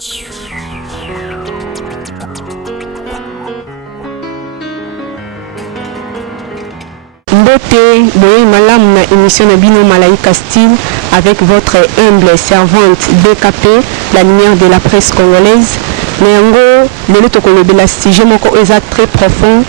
Beauté, boye malam na émission na Bino Malaika Style avec votre humble servante DKP, la lumière de la presse congolaise. Mais en gros, le tokolobela sujet moko eza très profond.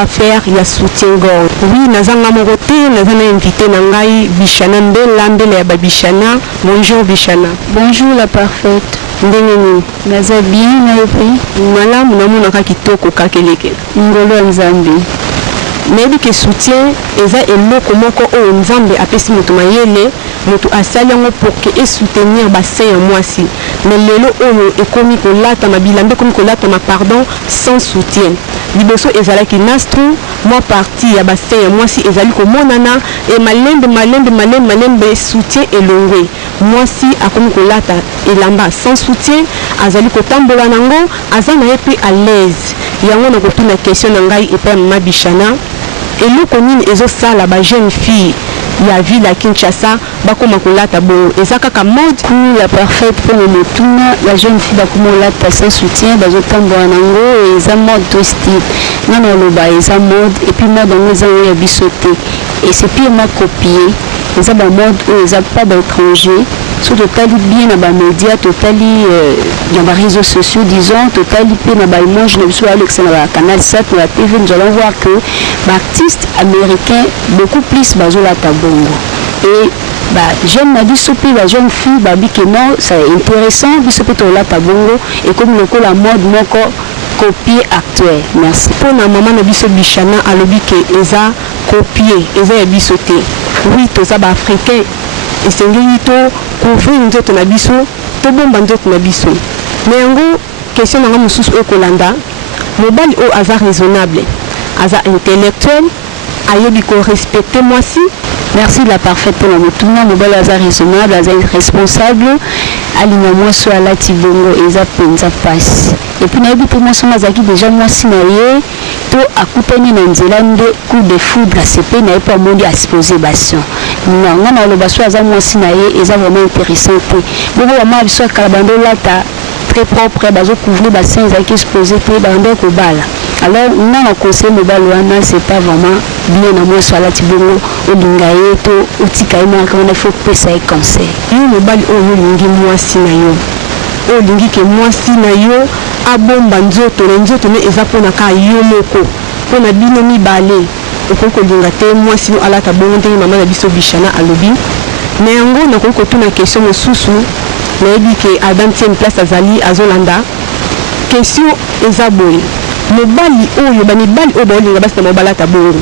Affaire ya soutien-gorge. Oui, nazanga morote, nazana invité nangai Bishana Mbela Mbela ya Bishana. Bonjour Bishana. Bonjour la parfaite. Ndengeni. Naza bien na yopi. Malamu namona ka kitoko kakeleke. Ngolo nzambe. Nayebi ke soutien eza eloko moko oyo nzambe apesi moto mayele moto asali yango pour que soutenir bassin ya mwasi. Mais lelo oyo ekomi kolata mabilambe ekomi kolata ma pardon sans soutien. Liboso ezalaki nastro moi partie ya bassin ya mwasi ezali komonana et malembe soutien elongwe. Mwasi akomi kolata elamba sans soutien azali kotambola nango azana yepe à l'aise. Yango na kotuna question na ngai epa mama Bishana. Et nous communes ezosala ba jeune fille ya ville à Kinshasa bakoma kolata bo ezaka ka mode la parfaite pour le tuna la jeune fille bakoma kolata sans soutien bazotambola nango et eza mode to style nana loba eza mode et puis mode ngo eza ya bisoté et c'est pire ma copier eza ba mode eza pas d'étranger sur totali bien na ba médias totali dans les réseaux sociaux disons totali pe na ba image na biso Alex na ba canal 7 na la TV nous allons voir que artistes américains beaucoup plus bazolata bongo et bah j'aime ma biso pe la jeune fille ba bi que non c'est intéressant biso pe to lata bongo et comme le la mode moko copier actuel. Merci. Pour la maman na biso Bishana alobi ke eza copier eza ya biso te. Oui toza ba africain et c'est ngito couvrir nzoto na biso to bomba nzoto na biso. Mais ngo question na mususu e kolanda mobali o aza raisonnable aza intellectuel ayebi ko respecter moi si. Merci de la parfaite pour le tournoi mobile aza raisonnable aza responsable alina moi so ala tibongo eza penza passe et puis na yebi pour moi so mazaki déjà moi si na ye to akutani na nzela nde coup de foudre CP na pas mondi à se poser bastion non ngana lo baso aza moi si na ye eza vraiment intéressant pe bobo ma biso kalabando lata très propre bazo couvrir bassin ezaki exposé pe bando ko bala. Alors, on a un conseil mobile, c'est pas vraiment bien à moi sur la tibongo, au lingaye, au tikaïma, quand il faut que ça ait conseil. Yo mobile, au lingi moi si na yo. Au lingi que moi si na yo, a bomba nzoto, nzoto ne ezapo na ka yo moko. On a binomi balé. Au koko lingate, moi si no ala tabongo, maman na biso Bishana alobi. Mais en gros, na koko tuna question mo susu, na ebi ke Adam tient place à Zali, à Zolanda. Question ezaboy. Mobali oyo banibali oyo balinga basi na mobala tabongo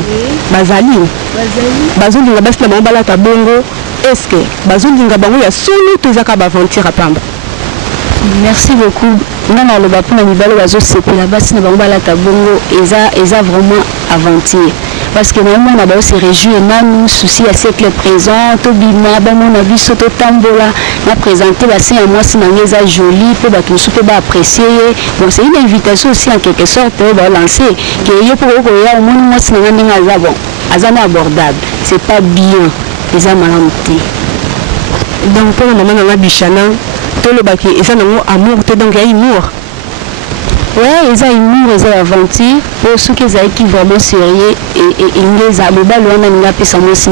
bazali bazolinga basi na mobala tabongo est-ce que bazolinga bango ya solo to ezaka ba aventure pamba. Merci beaucoup. Nana loba pour mibali bazo sepela basi na mobala tabongo eza vraiment aventure parce que normalement on a se réjouir nanu souci à siècle présent to bima ba mon avis soto tambola na présenter la scène à moi si na ngeza joli pe ba tout pe ba apprécier bon c'est une invitation aussi en quelque sorte ba lancer que yo pour ko ya au moins moi si na nga za bon azana abordable c'est pas bien les amalamté donc pour maman na Bishana to le baki et ça non amour te donc il y a amour. Ouais, ils ont une aventure pour ceux qui sont vraiment sérieux et ils ont mobile on a une personne qui s'est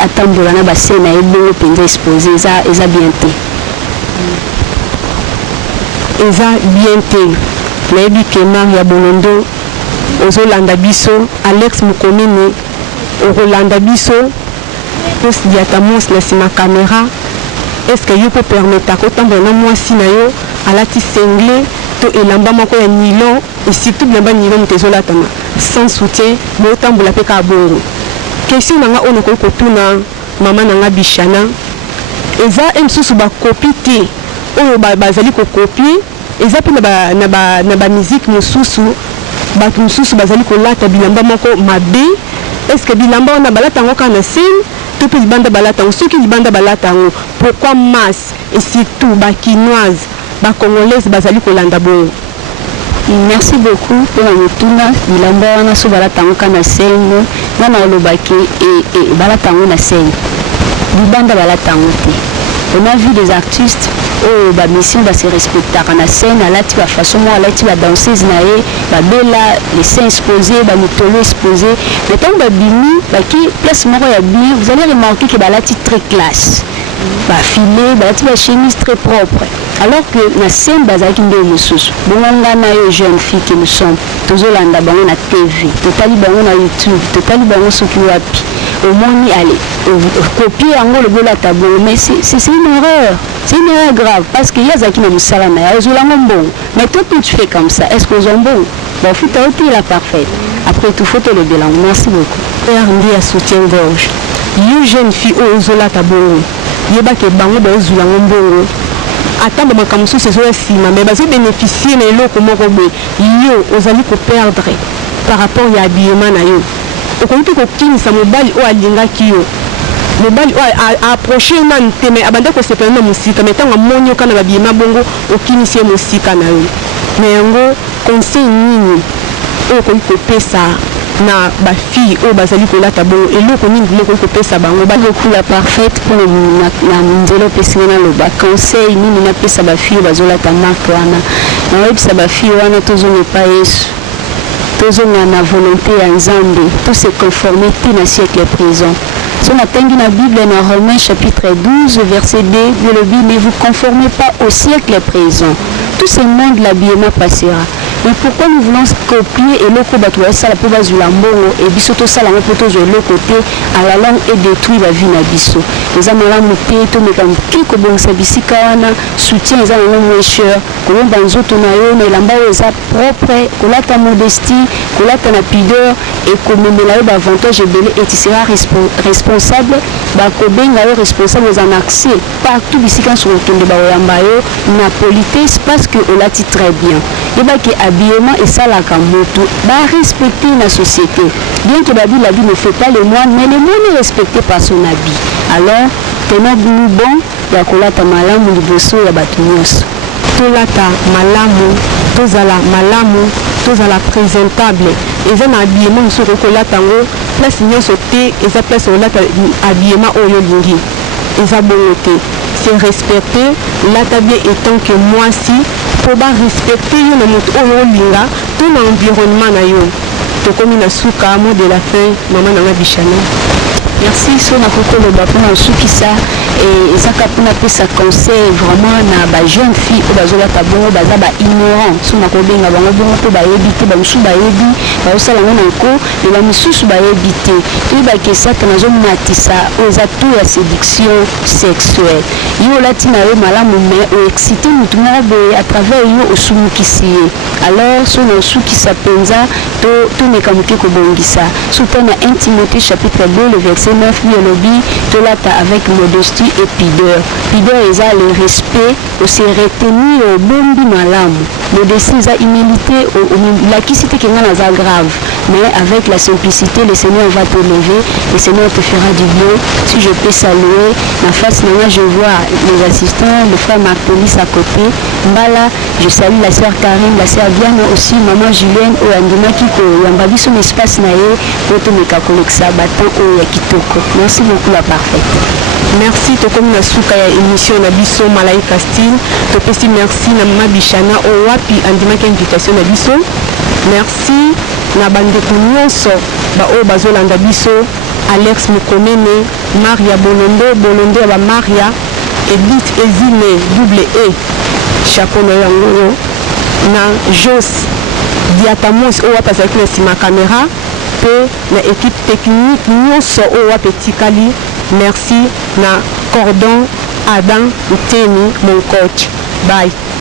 attendre na bassin na ebo penza exposé ça bien té. Eza bien té. Lebi ke Maria Bolondo ozolanda biso Alex Mukomini ozolanda biso post diatamos na sima caméra. Est-ce que you peut permettre ko tambola na mwasi na yo alati sengle to elamba moko ya nylon et surtout bilamba nylon tezolatana sans soutien bo tambola pe ka bongo. Question nanga ono ko tuna mama nanga Bishana eza emsusu ba copie te oyo bazali ko copier eza pe na ba musique mususu batu mususu bazali ko lata bilamba moko mabe. Est-ce que bilamba on a balata ngo kana scène tout pe libanda balata ngo soki libanda balata ngo pourquoi masse et surtout ba quinoise ba congolaise bazali ko landa bongo. Merci beaucoup pour la retourna bilamba wana so balata ngo kana scène nana lobaki et balata ngo na scène libanda balata ngo te. On a vu des artistes oyo bamission base respectaka na scène alati bafaçon moko alati badanseuse na ye babela les seins exposés bamitolo exposé mais ntango babimi baki place moko ya bien vous allez remarquer que balati très classe bafile balati bachemise très propre alors que na scène bazalaki nde mosusu bongo nga na yo jeune fille que nous sommes tozolanda bango na tv totali bango na youtube totali bango soki wapi omoni allez copier yango lobelata bongo mais c'est une erreur grave parce que yazaki na mosala na ya ozolango mbongo mais toi tout tu fais comme ça est-ce que ozo mbongo bafuta oti la parfaite après tout faut le bilan merci beaucoup père ndi ya soutien gorge yo jeune fille oyo ozolata bongo yebake bango baozulango mbongo ata bamaka mosusu ezoya nsima mais bazobénéficie na eloko moko boye yo ozali koperdre par rapport ya habillement na yo okoki mpe kokinisa mobali oyo alingaki yo mobali oyo aapproche yo nanu te mais abanda kosepela na mosika mais ntango amoni yoka na babilema bongo okinisi ye mosika na yo mais yango conseil nini oyo okoki kopesa na bafille oyo bazali kolata bongo eloko nini biloko okoki kopesa bango bakokula parfaite mpo na nzela opesinga naloba conseil nini napesa bafille bazolata marke wana naoyebisa bafille wana tozongepa yesu tozonga na volonté ya nzambe to se conformer te na siècle présent so natangi na bible na Romains chapitre 12 verset 2 biolobi ne vous conformez pas au siècle présent tout ce monde l'habillement passera mais pourquoi nous voulons copier eloko bato basala mpo bazwila mbongo e biso tosala ngo mpo tozwa eloko te à la longue et détruit bavi na biso eza malamu te tomeka moke kobongisa bisika wana soutien eza nango mwecheur kolomba nzoto na yo na elamba oyo eza propre kolata modestie kolata na pudeur ekomemela yo baavantage ebele et tu seras responsable bakobenga yo responsable oza na accès partout bisika nyonso kokende baoyamba yo na politesse parce que olati très bien yebaki habillement esalaka moto barespecter na société bien que babi l'habit ne fait pas le moine mais le moine est respecté par son habit alors tenons-nous bon ya kolata malamu liboso ya bato nyonso tolata malamu tozala malamu tozala présentable eza na habillement mosusu okolata yango place nyonso te eza place olata habillement oyo olingi eza bongo te c'est respecter lata bien étant que mwasi po barespecter yo na moto oyo olinga to na environnement na yo tokomi na suka mot de la fin mama nanga Bichana. Merci so na kokoloba mpona osukisa ezaka mpona pesa conseil vraiment na bajeune fille oyo bazolata bongo baza baignorant so na kobenga bango bongo mpo bayebi te bamosusu bayebi baosala ngo na nko me bamisusu bayebi te toyebaki satana azomatisa oyo eza to ya séduction sexuelle yo olati na yo malamu me oexcite motu moko boye à travers yo osumukisi ye alors so na osukisa mpenza tomeka moke kobongisa so tana 1 Timothée chapitre 2 le verset 9 biolobi tolata avec modestie et pudeur eza le respect aussi retenir obombi malamu modestie eza humilité lakisi te kenga naza grave mais avec la simplicité le Seigneur va te lever le Seigneur te fera du bien si je peux saluer na face nanga je vois les assistants le frère Martelis à côté mbala je salue la sœur Karine la sœur Diane aussi maman Julienne oyo andimaki koyamba biso na espace na ye po tomeka kolekisa batemps oyo ya kitoko merci beaucoup la parfaite merci tokomi na suka ya émission na biso Malaika Style topesi merci na mama Bichana oyo wapi andimaki invitation na biso merci na bandeko nyonso baoyo bazolanda biso Alex Mukomene Maria Bolondo ya bamaria Edith Ezine double E chakono yango na Jos Diatamos oyo wapi azalaki na nsima caméra pe na équipe technique nyonso oyo wapi etikali merci na Cordon Adam Uteni mon coach bye.